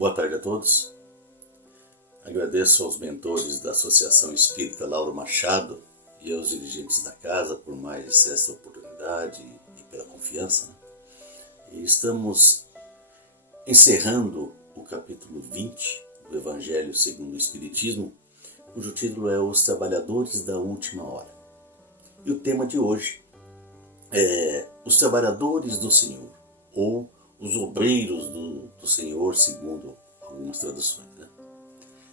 Boa tarde a todos. Agradeço aos mentores da Associação Espírita Lauro Machado e aos dirigentes da casa por mais esta oportunidade e pela confiança. E estamos encerrando o capítulo 20 do Evangelho segundo o Espiritismo, cujo título é Os Trabalhadores da Última Hora. E o tema de hoje é Os Trabalhadores do Senhor, ou os obreiros do Senhor, segundo algumas traduções.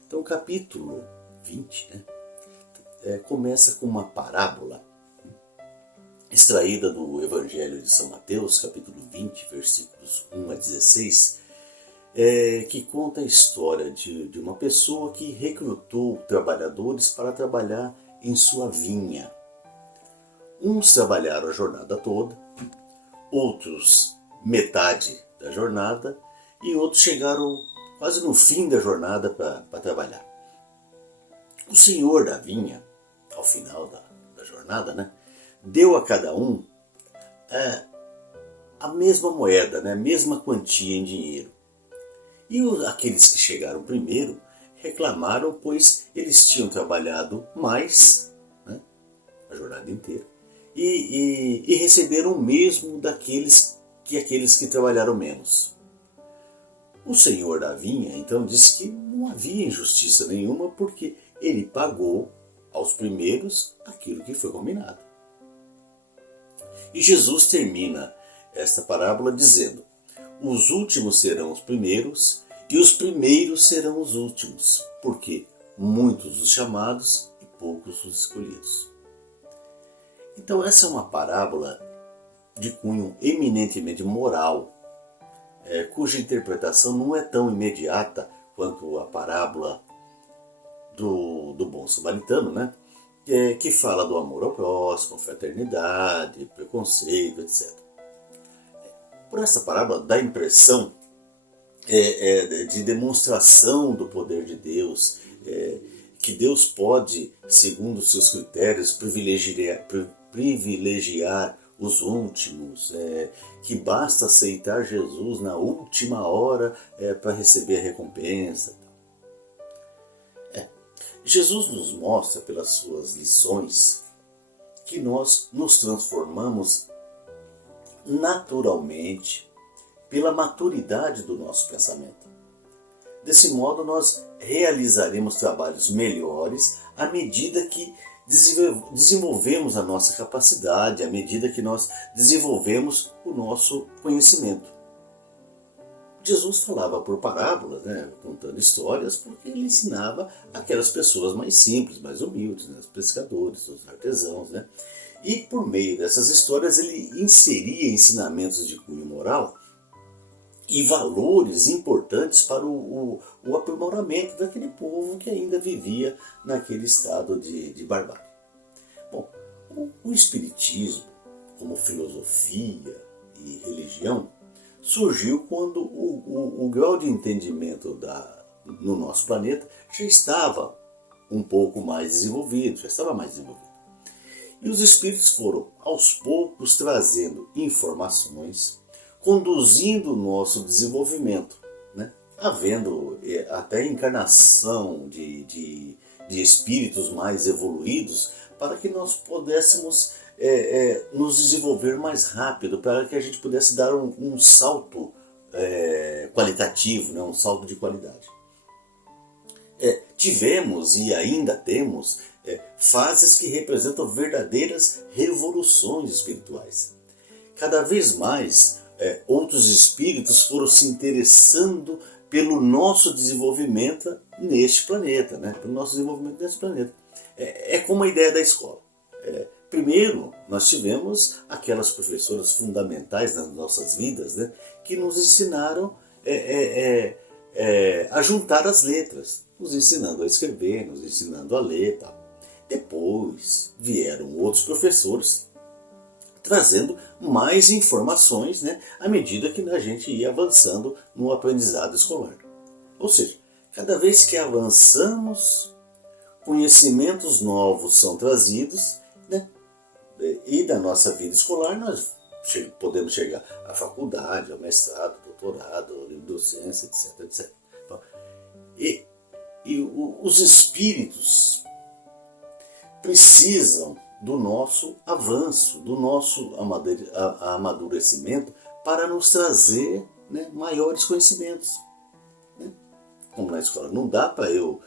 Então o capítulo 20 começa com uma parábola extraída do Evangelho de São Mateus, capítulo 20, versículos 1 a 16, que conta a história de uma pessoa que recrutou trabalhadores para trabalhar em sua vinha. Uns trabalharam a jornada toda, outros metade da jornada e outros chegaram quase no fim da jornada para trabalhar. O senhor da vinha, ao final da jornada, deu a cada um a mesma moeda, a mesma quantia em dinheiro. E aqueles que chegaram primeiro reclamaram, pois eles tinham trabalhado mais a jornada inteira e receberam o mesmo daqueles que trabalharam menos. O senhor da vinha então disse que não havia injustiça nenhuma porque ele pagou aos primeiros aquilo que foi combinado. E Jesus termina esta parábola dizendo: os últimos serão os primeiros e os primeiros serão os últimos, porque muitos os chamados e poucos os escolhidos. Então essa é uma parábola de cunho eminentemente moral, cuja interpretação não é tão imediata quanto a parábola do bom samaritano, que fala do amor ao próximo, fraternidade, preconceito, etc. Por essa parábola dá a impressão de demonstração do poder de Deus, que Deus pode, segundo os seus critérios, privilegiar os últimos, que basta aceitar Jesus na última hora para receber a recompensa. Jesus nos mostra pelas suas lições que nós nos transformamos naturalmente pela maturidade do nosso pensamento. Desse modo nós realizaremos trabalhos melhores à medida que desenvolvemos a nossa capacidade, à medida que nós desenvolvemos o nosso conhecimento. Jesus falava por parábolas, contando histórias, porque ele ensinava aquelas pessoas mais simples, mais humildes, os pescadores, os artesãos. E por meio dessas histórias ele inseria ensinamentos de cunho moral e valores importantes para o aprimoramento daquele povo que ainda vivia naquele estado de barbárie. Bom, o Espiritismo, como filosofia e religião, surgiu quando o grau de entendimento no nosso planeta já estava um pouco mais desenvolvido, E os espíritos foram, aos poucos, trazendo informações, conduzindo o nosso desenvolvimento, havendo até encarnação de espíritos mais evoluídos para que nós pudéssemos nos desenvolver mais rápido, para que a gente pudesse dar um salto qualitativo, um salto de qualidade. Tivemos e ainda temos fases que representam verdadeiras revoluções espirituais. Cada vez mais outros espíritos foram se interessando pelo nosso desenvolvimento neste planeta, É como a ideia da escola. Primeiro, nós tivemos aquelas professoras fundamentais nas nossas vidas, que nos ensinaram a juntar as letras, nos ensinando a escrever, nos ensinando a ler. Depois vieram outros professores trazendo mais informações à medida que a gente ia avançando no aprendizado escolar. Ou seja, cada vez que avançamos, conhecimentos novos são trazidos, e da nossa vida escolar nós podemos chegar à faculdade, ao mestrado, doutorado, docência, etc, etc. E, os espíritos precisam do nosso avanço, do nosso amadurecimento para nos trazer, né, maiores conhecimentos. Né? Como na escola, não dá para eu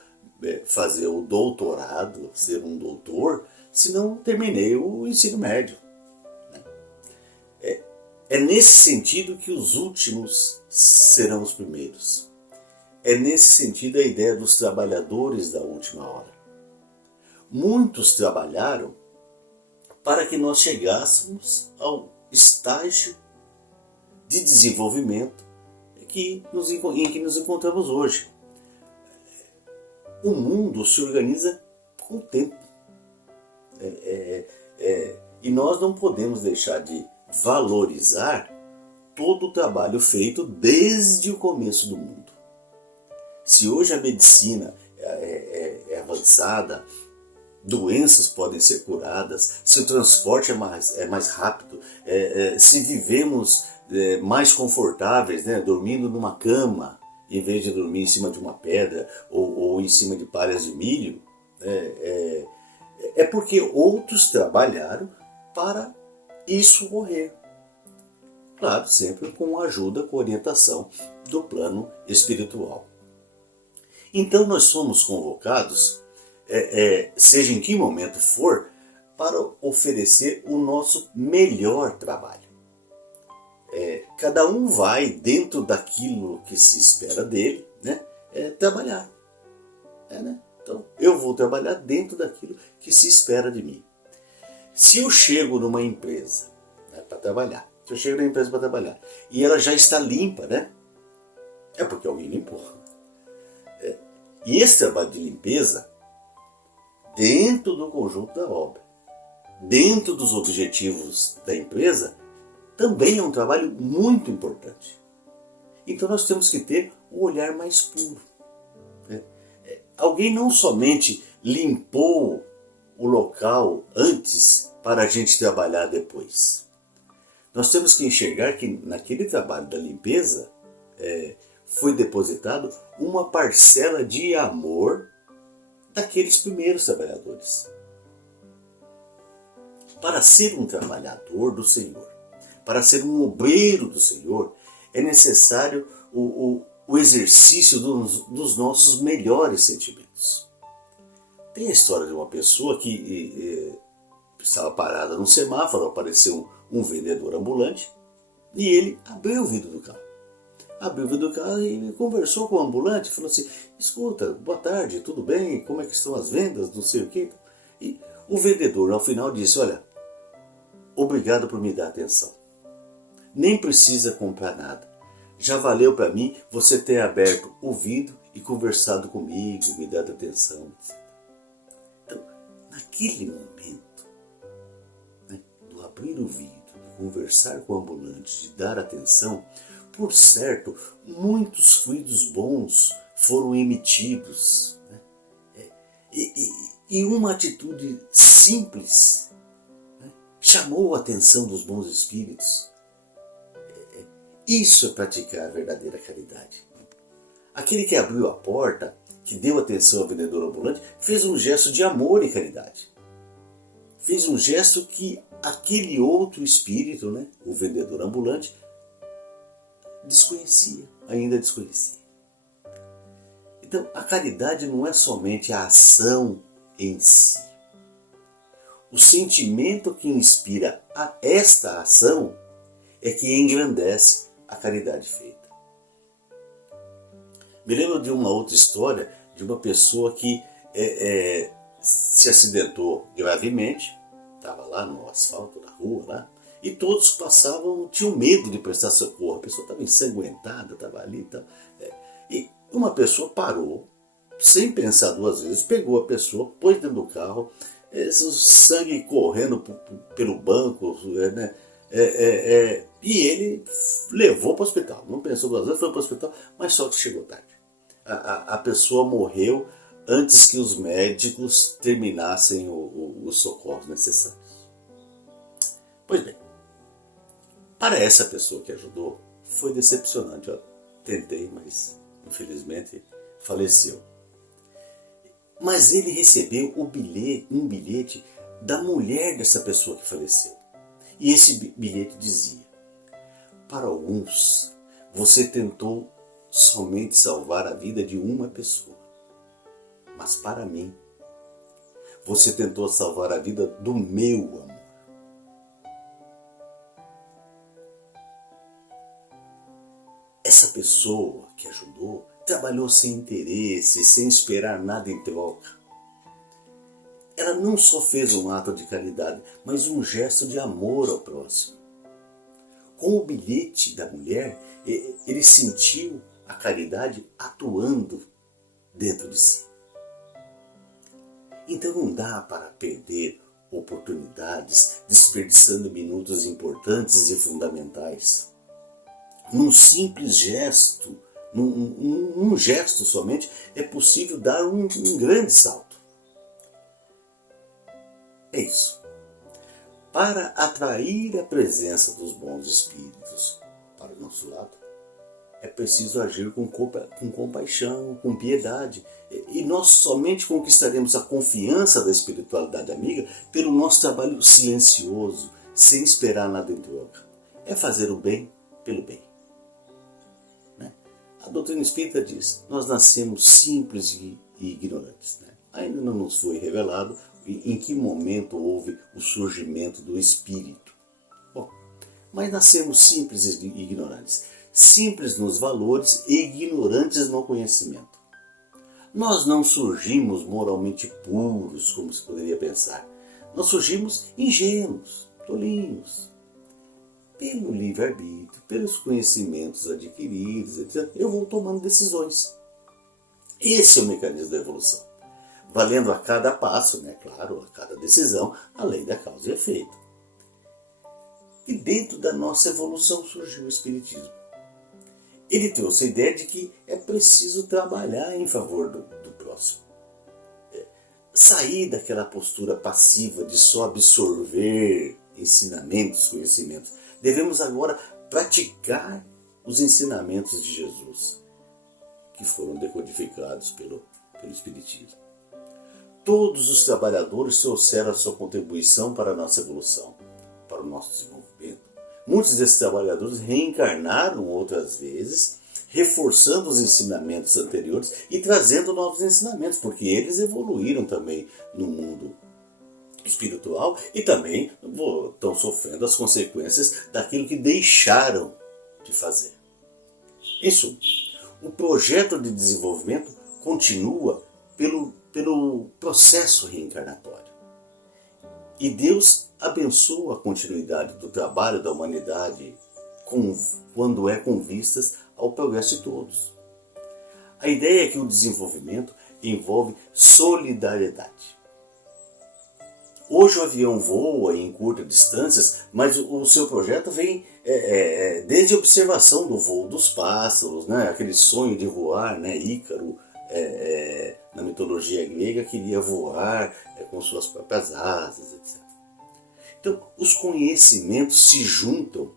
fazer o doutorado, ser um doutor, se não terminei o ensino médio. É nesse sentido que os últimos serão os primeiros. É nesse sentido a ideia dos trabalhadores da última hora. Muitos trabalharam para que nós chegássemos ao estágio de desenvolvimento em que nos encontramos hoje. O mundo se organiza com o tempo. E nós não podemos deixar de valorizar todo o trabalho feito desde o começo do mundo. Se hoje a medicina é avançada, doenças podem ser curadas, se o transporte é mais rápido, se vivemos mais confortáveis, né, dormindo numa cama, em vez de dormir em cima de uma pedra ou em cima de palhas de milho, é porque outros trabalharam para isso ocorrer. Claro, sempre com ajuda, com orientação do plano espiritual. Então nós somos convocados, seja em que momento for, para oferecer o nosso melhor trabalho. Cada um vai dentro daquilo que se espera dele, né, trabalhar. Né? Então eu vou trabalhar dentro daquilo que se espera de mim. Se eu chego numa empresa, né, para trabalhar, e ela já está limpa, né? É porque alguém limpou. E esse trabalho de limpeza, dentro do conjunto da obra, dentro dos objetivos da empresa, também é um trabalho muito importante. Então nós temos que ter o olhar mais puro. Né? Alguém não somente limpou o local antes para a gente trabalhar depois. Nós temos que enxergar que naquele trabalho da limpeza foi depositado uma parcela de amor daqueles primeiros trabalhadores. Para ser um trabalhador do Senhor, para ser um obreiro do Senhor, é necessário o exercício dos nossos melhores sentimentos. Tem a história de uma pessoa que estava parada num semáforo, apareceu um vendedor ambulante e ele abriu o vidro do carro. Abriu o vidro do carro e conversou com o ambulante, falou assim: escuta, boa tarde, tudo bem? Como é que estão as vendas? Não sei o quê. E o vendedor, ao final, disse: olha, obrigado por me dar atenção. Nem precisa comprar nada. Já valeu para mim você ter aberto o vidro e conversado comigo, me dado atenção. Então, naquele momento, né, do abrir o vidro, de conversar com o ambulante, de dar atenção, por certo, muitos fluidos bons foram emitidos. Né? E uma atitude simples, né, chamou a atenção dos bons espíritos. Isso é praticar a verdadeira caridade. Aquele que abriu a porta, que deu atenção ao vendedor ambulante, fez um gesto de amor e caridade. Fez um gesto que aquele outro espírito, né, o vendedor ambulante, ainda desconhecia. Então, a caridade não é somente a ação em si. O sentimento que inspira a esta ação é que engrandece a caridade feita. Me lembro de uma outra história de uma pessoa que se acidentou gravemente, estava lá no asfalto da rua, lá, e todos que passavam tinham medo de prestar socorro. A pessoa estava ensanguentada, estava ali e tal. E uma pessoa parou, sem pensar duas vezes, pegou a pessoa, pôs dentro do carro, o sangue correndo pelo banco, né? E ele levou para o hospital. Não pensou duas vezes, foi para o hospital, mas só que chegou tarde. A pessoa morreu antes que os médicos terminassem os socorros necessários. Pois bem, para essa pessoa que ajudou, foi decepcionante. Eu tentei, mas infelizmente faleceu. Mas ele recebeu um bilhete da mulher dessa pessoa que faleceu. E esse bilhete dizia: para alguns, você tentou somente salvar a vida de uma pessoa. Mas para mim, você tentou salvar a vida do meu amor. Essa pessoa que ajudou trabalhou sem interesse, sem esperar nada em troca. Ela não só fez um ato de caridade, mas um gesto de amor ao próximo. Com o bilhete da mulher, ele sentiu a caridade atuando dentro de si. Então não dá para perder oportunidades desperdiçando minutos importantes e fundamentais. Num simples gesto, num gesto somente, é possível dar um grande salto. É isso. Para atrair a presença dos bons espíritos para o nosso lado, é preciso agir com compaixão, com piedade. E nós somente conquistaremos a confiança da espiritualidade amiga pelo nosso trabalho silencioso, sem esperar nada em troca. É fazer o bem pelo bem. Né? A doutrina espírita diz: nós nascemos simples e ignorantes. Né? Ainda não nos foi revelado em que momento houve o surgimento do espírito. Bom, mas nascemos simples e ignorantes. Simples nos valores e ignorantes no conhecimento. Nós não surgimos moralmente puros, como se poderia pensar. Nós surgimos ingênuos, tolinhos. Pelo livre-arbítrio, pelos conhecimentos adquiridos, etc., eu vou tomando decisões. Esse é o mecanismo da evolução. Valendo a cada passo, né, claro, a cada decisão, a lei da causa e efeito. E dentro da nossa evolução surgiu o Espiritismo. Ele trouxe a ideia de que é preciso trabalhar em favor do próximo. Sair daquela postura passiva de só absorver ensinamentos, conhecimentos. Devemos agora praticar os ensinamentos de Jesus, que foram decodificados pelo Espiritismo. Todos os trabalhadores trouxeram a sua contribuição para a nossa evolução, para o nosso desenvolvimento. Muitos desses trabalhadores reencarnaram outras vezes, reforçando os ensinamentos anteriores e trazendo novos ensinamentos, porque eles evoluíram também no mundo espiritual e também estão sofrendo as consequências daquilo que deixaram de fazer. Em suma, o projeto de desenvolvimento continua pelo processo reencarnatório. E Deus abençoa a continuidade do trabalho da humanidade quando é com vistas ao progresso de todos. A ideia é que o desenvolvimento envolve solidariedade. Hoje o avião voa em curtas distâncias, mas o seu projeto vem desde a observação do voo dos pássaros, né? Aquele sonho de voar, né? Ícaro, na mitologia grega, queria voar com suas próprias asas, etc. Então, os conhecimentos se juntam,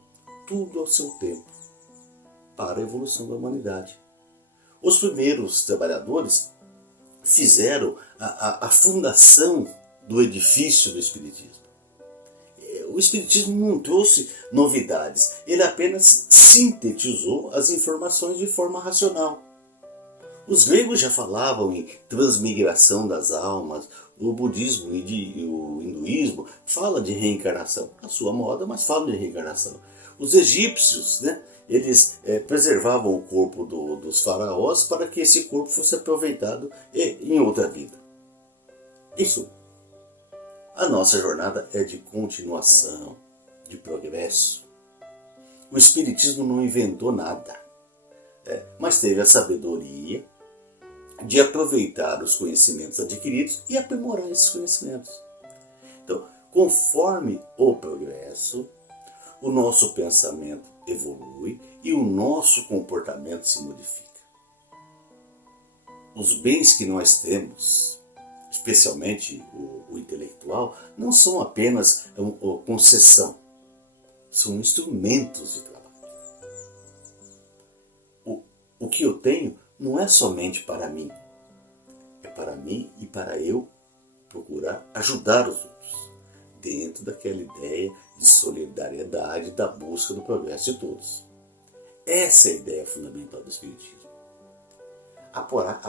tudo ao seu tempo, para a evolução da humanidade. Os primeiros trabalhadores fizeram a fundação do edifício do Espiritismo. O Espiritismo não trouxe novidades, ele apenas sintetizou as informações de forma racional. Os gregos já falavam em transmigração das almas, o budismo e o hinduísmo falam de reencarnação, a sua moda, mas falam de reencarnação. Os egípcios, né, eles preservavam o corpo dos faraós para que esse corpo fosse aproveitado em outra vida. Isso. A nossa jornada é de continuação, de progresso. O Espiritismo não inventou nada, mas teve a sabedoria de aproveitar os conhecimentos adquiridos e aprimorar esses conhecimentos. Então, conforme o progresso, o nosso pensamento evolui e o nosso comportamento se modifica. Os bens que nós temos, especialmente o intelectual, não são apenas concessão, são instrumentos de trabalho. O que eu tenho não é somente para mim, é para mim e para eu procurar ajudar os outros, dentro daquela ideia de solidariedade, da busca do progresso de todos. Essa é a ideia fundamental do Espiritismo. A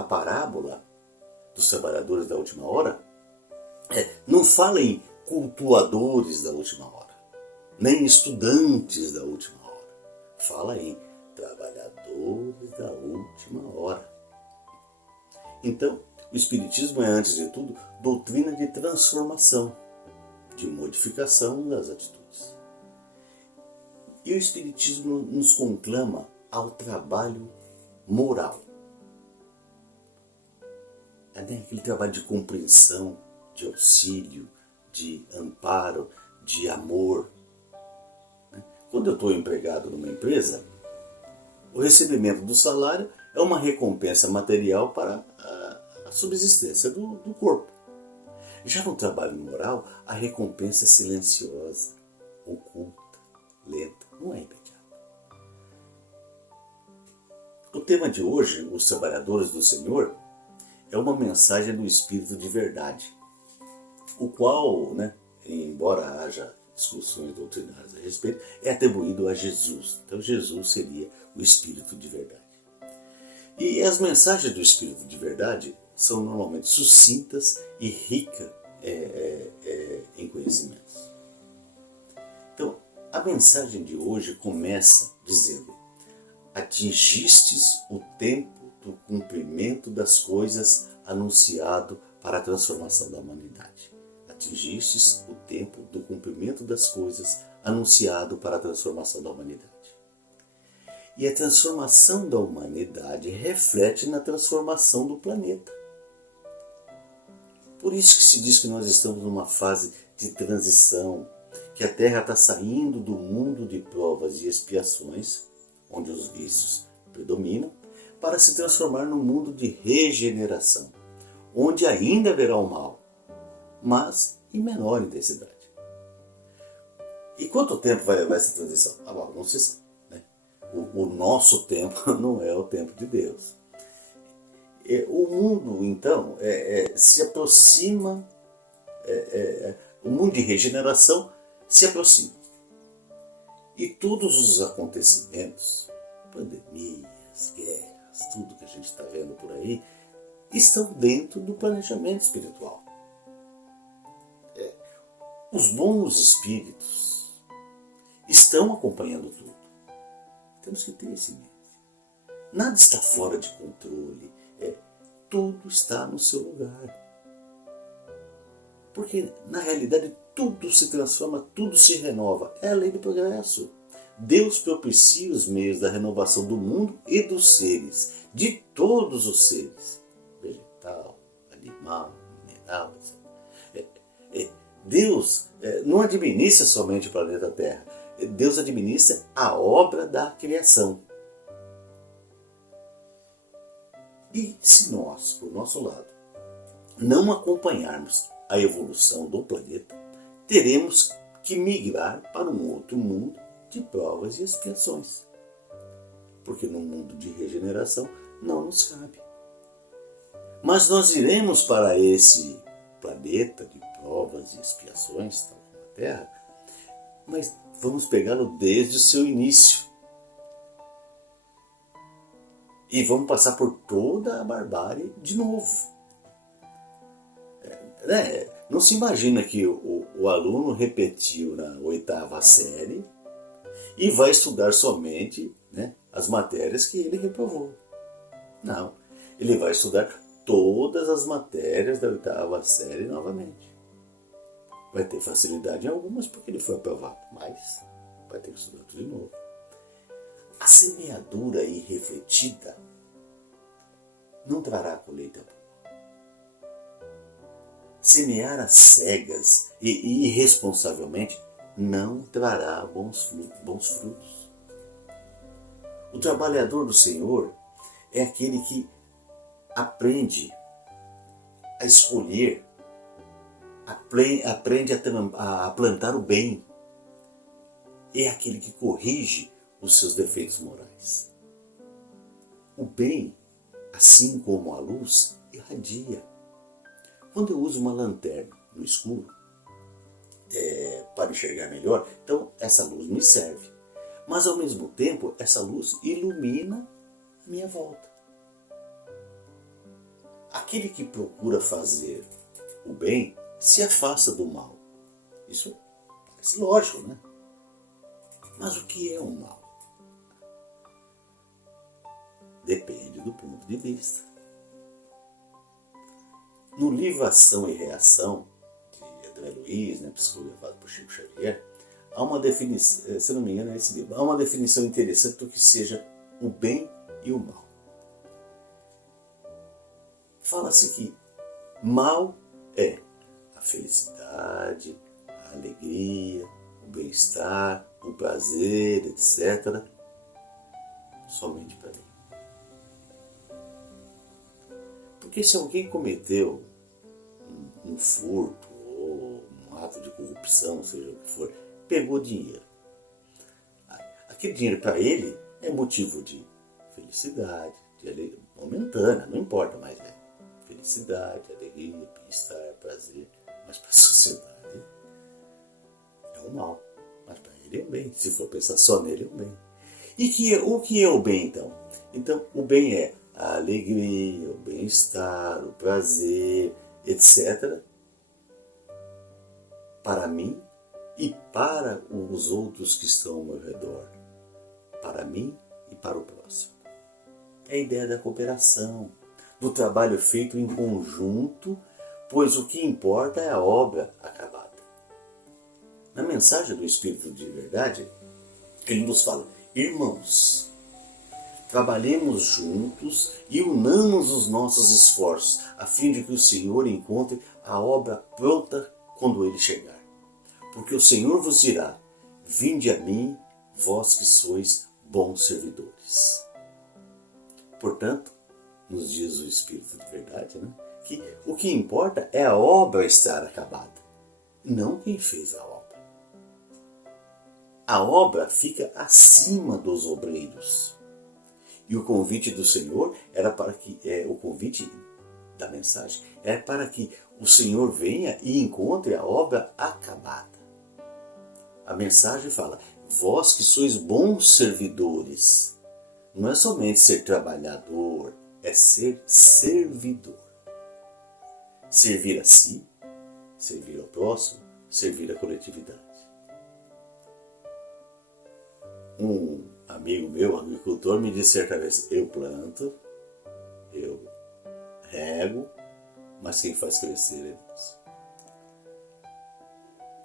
parábola dos trabalhadores da última hora não fala em cultuadores da última hora, nem estudantes da última hora. Fala em trabalhadores da última hora. Então, o Espiritismo é, antes de tudo, doutrina de transformação, de modificação das atitudes. E o Espiritismo nos conclama ao trabalho moral. É aquele trabalho de compreensão, de auxílio, de amparo, de amor. Quando eu estou empregado numa empresa, o recebimento do salário é uma recompensa material para a subsistência do corpo. Já no trabalho moral, a recompensa é silenciosa, oculta, lenta, não é imediata. O tema de hoje, os trabalhadores do Senhor, é uma mensagem do Espírito de verdade, o qual, embora haja discussões doutrinárias a respeito, é atribuído a Jesus. Então Jesus seria o Espírito de verdade. E as mensagens do Espírito de verdade são normalmente sucintas e ricas em conhecimentos. Então, a mensagem de hoje começa dizendo: atingistes o tempo do cumprimento das coisas anunciado para a transformação da humanidade. Atingistes o tempo do cumprimento das coisas anunciado para a transformação da humanidade. E a transformação da humanidade reflete na transformação do planeta. Por isso que se diz que nós estamos numa fase de transição, que a Terra está saindo do mundo de provas e expiações, onde os vícios predominam, para se transformar num mundo de regeneração, onde ainda haverá o mal, mas em menor intensidade. E quanto tempo vai levar essa transição? Não se sabe. O nosso tempo não é o tempo de Deus. O mundo, então, se aproxima, o mundo de regeneração se aproxima. E todos os acontecimentos, pandemias, guerras, tudo que a gente está vendo por aí, estão dentro do planejamento espiritual. Os bons espíritos estão acompanhando tudo. Temos que ter isso em mente. Nada está fora de controle. Tudo está no seu lugar. Porque, na realidade, tudo se transforma, tudo se renova. É a lei do progresso. Deus propicia os meios da renovação do mundo e dos seres, de todos os seres, vegetal, animal, mineral, etc. Deus não administra somente o planeta Terra. Deus administra a obra da criação. E se nós, por nosso lado, não acompanharmos a evolução do planeta, teremos que migrar para um outro mundo de provas e expiações. Porque no mundo de regeneração não nos cabe. Mas nós iremos para esse planeta de provas e expiações, tal como a Terra, mas vamos pegá-lo desde o seu início. E vamos passar por toda a barbárie de novo. Não se imagina que o aluno repetiu na 8ª série e vai estudar somente as matérias que ele reprovou. Não, ele vai estudar todas as matérias da 8ª série novamente. Vai ter facilidade em algumas porque ele foi aprovado, mas vai ter que estudar tudo de novo. A semeadura irrefletida não trará colheita boa. Semear às cegas e irresponsavelmente não trará bons frutos. O trabalhador do Senhor é aquele que aprende a escolher, aprende a plantar o bem. É aquele que corrige os seus defeitos morais. O bem assim como a luz irradia. Quando eu uso uma lanterna no escuro, para enxergar melhor, então essa luz me serve. Mas ao mesmo tempo, essa luz ilumina a minha volta. Aquele que procura fazer o bem se afasta do mal. Isso parece lógico, né? Mas o que é o mal? Depende do ponto de vista. No livro Ação e Reação, de André Luiz, psicografado por Chico Xavier, há uma definição, se não me engano é esse livro, há uma definição interessante do que seja o bem e o mal. Fala-se que mal é a felicidade, a alegria, o bem-estar, o prazer, etc. Somente para mim. Porque se alguém cometeu um furto ou um ato de corrupção, seja o que for, pegou dinheiro. Aquele dinheiro para ele é motivo de felicidade, de alegria, momentânea, não importa mais, né? Felicidade, alegria, bem-estar, prazer, mas para a sociedade é um mal, mas para ele é um bem. Se for pensar só nele, é um bem. E o que é o bem, então? Então, o bem é a alegria, o bem-estar, o prazer, etc. para mim e para os outros que estão ao meu redor. Para mim e para o próximo. É a ideia da cooperação, do trabalho feito em conjunto, pois o que importa é a obra acabada. Na mensagem do Espírito de Verdade, ele nos fala: irmãos, trabalhemos juntos e unamos os nossos esforços, a fim de que o Senhor encontre a obra pronta quando Ele chegar. Porque o Senhor vos dirá: vinde a mim, vós que sois bons servidores. Portanto, nos diz o Espírito de Verdade, que o que importa é a obra estar acabada, não quem fez a obra. A obra fica acima dos obreiros. E o convite do Senhor era para que, o convite da mensagem é para que o Senhor venha e encontre a obra acabada. A mensagem fala: vós que sois bons servidores. Não é somente ser trabalhador, é ser servidor. Servir a si, servir ao próximo, servir à coletividade. Um amigo meu, agricultor, me disse certa vez: eu planto, eu rego, mas quem faz crescer é Deus.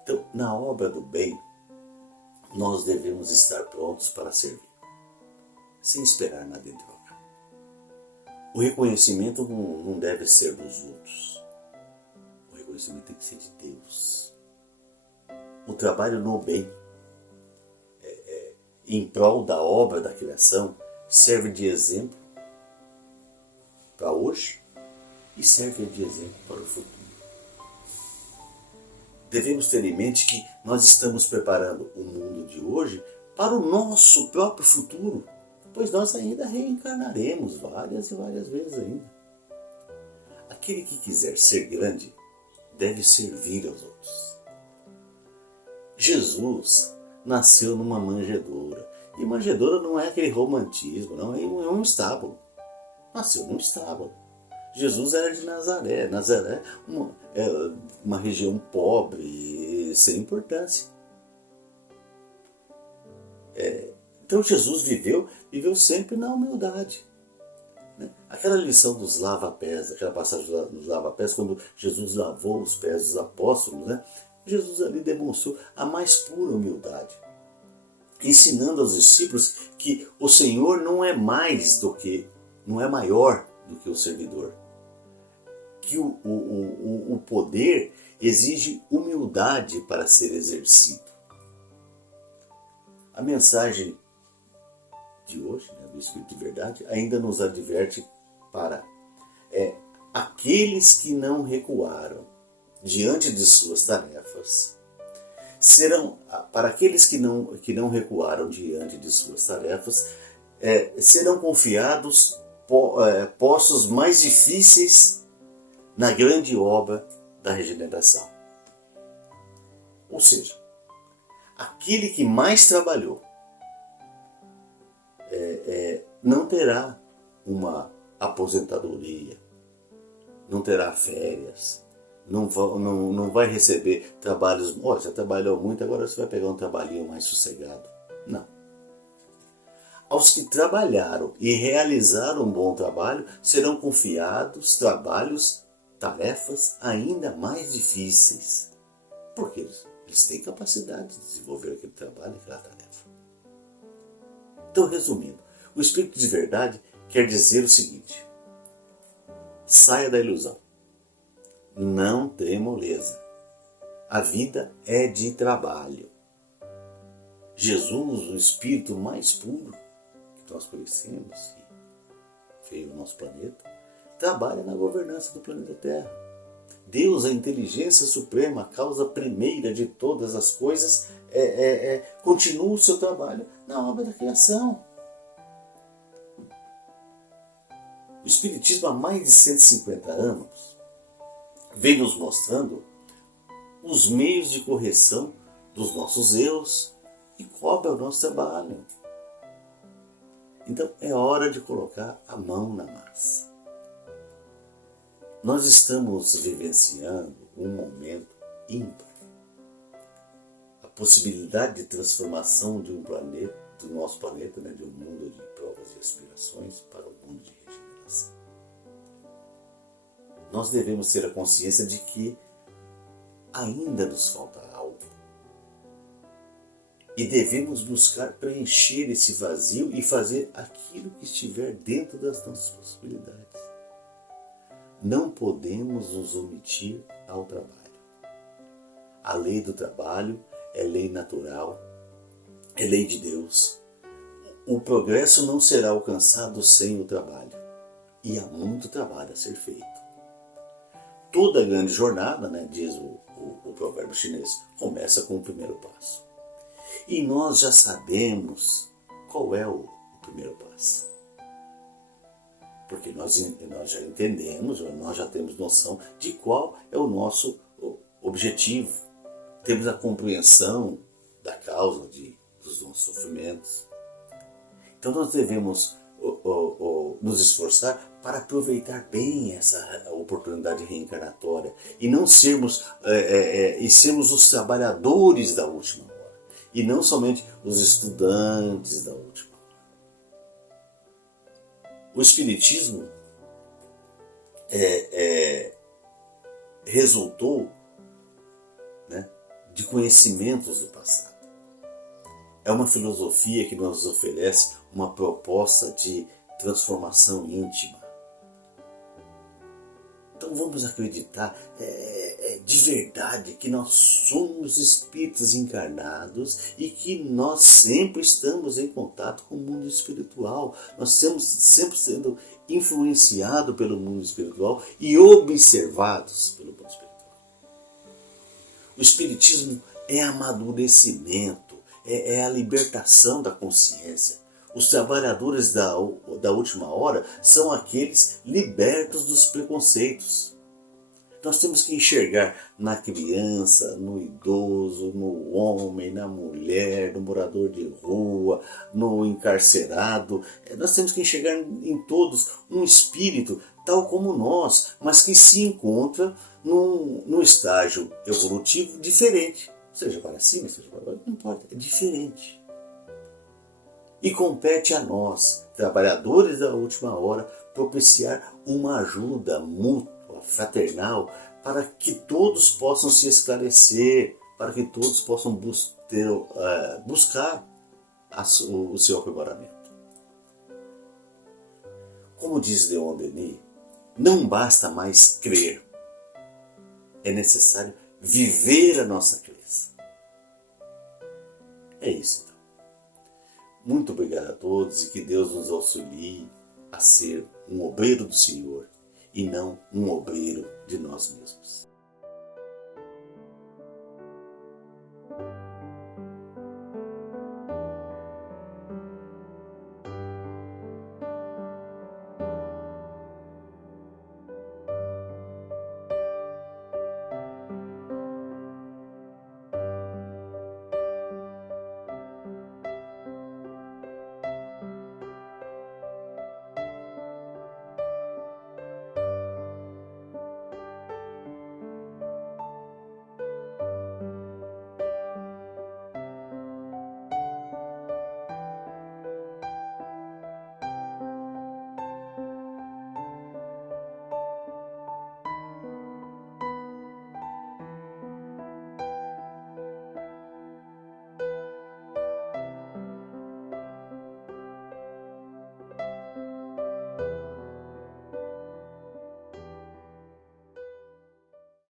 Então, na obra do bem, nós devemos estar prontos para servir, sem esperar nada em troca. O reconhecimento não deve ser dos outros. O reconhecimento tem que ser de Deus. O trabalho no bem, em prol da obra da criação, serve de exemplo para hoje e serve de exemplo para o futuro. Devemos ter em mente que nós estamos preparando o mundo de hoje para o nosso próprio futuro, pois nós ainda reencarnaremos várias e várias vezes ainda. Aquele que quiser ser grande deve servir aos outros. Jesus nasceu numa manjedoura. E manjedoura não é aquele romantismo, não, é um estábulo. Nasceu num estábulo. Jesus era de Nazaré. Nazaré é uma região pobre, sem importância. Então Jesus viveu sempre na humildade. Aquela lição dos lava-pés, aquela passagem dos lava-pés, quando Jesus lavou os pés dos apóstolos, Jesus ali demonstrou a mais pura humildade, ensinando aos discípulos que o Senhor não é maior do que o servidor, que o poder exige humildade para ser exercido. A mensagem de hoje, do Espírito de Verdade, ainda nos adverte para aqueles que não recuaram diante de suas tarefas, para aqueles que não recuaram diante de suas tarefas, serão confiados postos mais difíceis na grande obra da regeneração. Ou seja, aquele que mais trabalhou não terá uma aposentadoria, não terá férias, não vai receber trabalhos. Você trabalhou muito, agora você vai pegar um trabalhinho mais sossegado. Não. Aos que trabalharam e realizaram um bom trabalho, serão confiados tarefas ainda mais difíceis. Porque eles têm capacidade de desenvolver aquele trabalho, aquela tarefa. Então, resumindo, o Espírito de verdade quer dizer o seguinte: saia da ilusão. Não tem moleza. A vida é de trabalho. Jesus, o Espírito mais puro que nós conhecemos e veio ao nosso planeta, trabalha na governança do planeta Terra. Deus, a inteligência suprema, a causa primeira de todas as coisas, continua o seu trabalho na obra da criação. O Espiritismo, há mais de 150 anos, vem nos mostrando os meios de correção dos nossos erros e cobra o nosso trabalho. Então é hora de colocar a mão na massa. Nós estamos vivenciando um momento ímpar. A possibilidade de transformação de um planeta, do nosso planeta, de um mundo de provas e aspirações para um mundo de regeneração. Nós devemos ter a consciência de que ainda nos falta algo. E devemos buscar preencher esse vazio e fazer aquilo que estiver dentro das nossas possibilidades. Não podemos nos omitir ao trabalho. A lei do trabalho é lei natural, é lei de Deus. O progresso não será alcançado sem o trabalho. E há muito trabalho a ser feito. Toda grande jornada, diz o provérbio chinês, começa com o primeiro passo. E nós já sabemos qual é o primeiro passo. Porque nós já entendemos, nós já temos noção de qual é o nosso objetivo. Temos a compreensão da causa dos nossos sofrimentos. Então nós devemos nos esforçar para aproveitar bem essa oportunidade reencarnatória e não sermos sermos os trabalhadores da última hora e não somente os estudantes da última hora. O Espiritismo resultou de conhecimentos do passado. É uma filosofia que nos oferece uma proposta de transformação íntima. Então vamos acreditar de verdade que nós somos espíritos encarnados e que nós sempre estamos em contato com o mundo espiritual. Nós estamos sempre sendo influenciados pelo mundo espiritual e observados pelo mundo espiritual. O Espiritismo é amadurecimento, é a libertação da consciência. Os trabalhadores da última hora são aqueles libertos dos preconceitos. Nós temos que enxergar na criança, no idoso, no homem, na mulher, no morador de rua, no encarcerado. Nós temos que enxergar em todos um espírito tal como nós, mas que se encontra num estágio evolutivo diferente. Seja para cima, seja para baixo, não importa, é diferente. E compete a nós, trabalhadores da última hora, propiciar uma ajuda mútua, fraternal, para que todos possam se esclarecer, para que todos possam buscar o seu aprimoramento. Como diz Leon Denis, não basta mais crer, é necessário viver a nossa crença. É isso então. Muito obrigado a todos e que Deus nos auxilie a ser um obreiro do Senhor e não um obreiro de nós mesmos.